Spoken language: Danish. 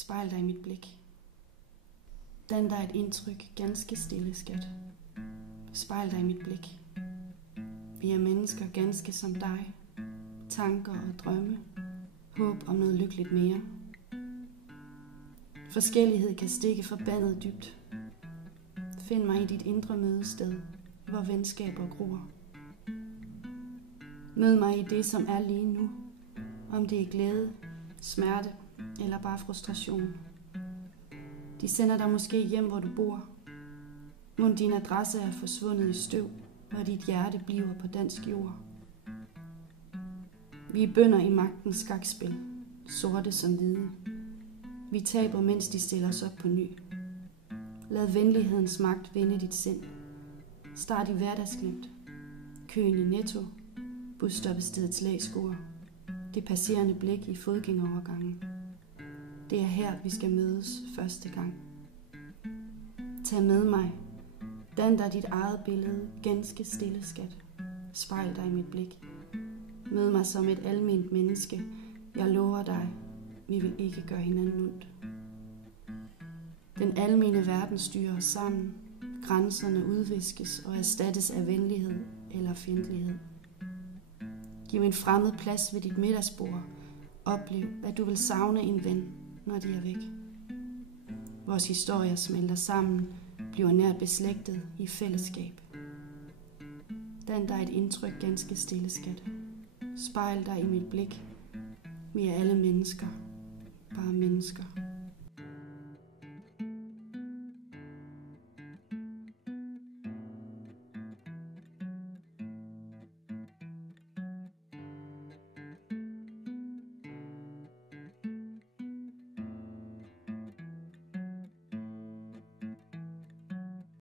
Spejl dig i mit blik. Dan dig et indtryk, ganske stille, skat. Spejl dig i mit blik. Vi er mennesker ganske som dig. Tanker og drømme. Håb om noget lykkeligt mere. Forskellighed kan stikke forbandet dybt. Find mig i dit indre mødested, hvor venskaber gror. Mød mig i det, som er lige nu. Om det er glæde, smerte eller bare frustration. De sender dig måske hjem, hvor du bor. Mon din adresse er forsvundet i støv, og dit hjerte bliver på dansk jord. Vi er bønder i magtens skakspil, sorte som hvide. Vi taber, mens de stiller os op på ny. Lad venlighedens magt vinde dit sind. Start i hverdagsglemt. Køen i Netto. Busstoppestedets læskur. Det passerende blik i fodgængerovergangen. Det er her, vi skal mødes første gang. Tag med mig. Dan dig dit eget billede, ganske stille, skat. Spejl dig i mit blik. Mød mig som et alment menneske. Jeg lover dig, vi vil ikke gøre hinanden ondt. Den almene verden styrer os sammen. Grænserne udviskes og erstattes af venlighed eller fjendtlighed. Giv en fremmed plads ved dit middagsbord. Oplev, at du vil savne en ven, når de er væk. Vores historier smelter sammen, bliver nært beslægtet i fællesskab. Dan dig et indtryk, ganske stille, skat. Spejl dig i mit blik. Vi er alle mennesker. Bare mennesker.